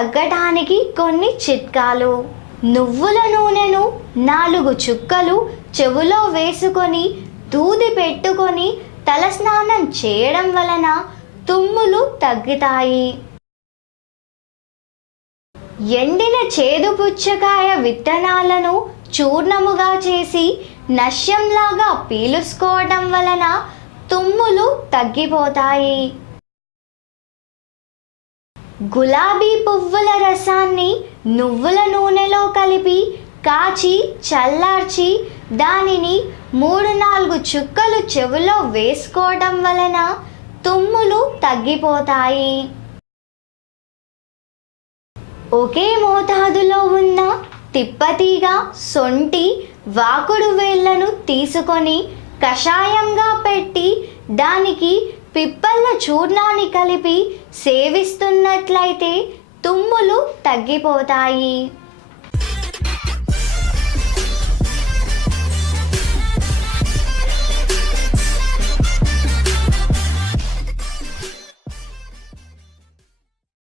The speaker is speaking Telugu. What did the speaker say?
తగ్గటానికి కొన్ని చిట్కాలు. నువ్వుల నూనెను 4 చుక్కలు చెవులో వేసుకొని దూది పెట్టుకొని తలస్నానం చేయడం వలన తుమ్ములు తగ్గుతాయి. ఎండిన చేదు పుచ్చకాయ విత్తనాలను చూర్ణముగా చేసి నశ్యంలాగా పీలుసుకోవడం వలన తుమ్ములు తగ్గిపోతాయి. గులాబీ పువ్వుల రసాన్ని నువ్వుల నూనెలో కలిపి కాచి చల్లార్చి దానిని 3-4 చుక్కలు చెవులో వేసుకోవడం వలన తుమ్ములు తగ్గిపోతాయి. ఒకే మోతాదులో ఉన్న తిప్పతీగ, సొంటి, వాకుడు వేళ్లను తీసుకొని కషాయంగా పెట్టి దానికి పిప్పళ్ళ చూర్ణాన్ని కలిపి సేవిస్తున్నట్లయితే తుమ్ములు తగ్గిపోతాయి.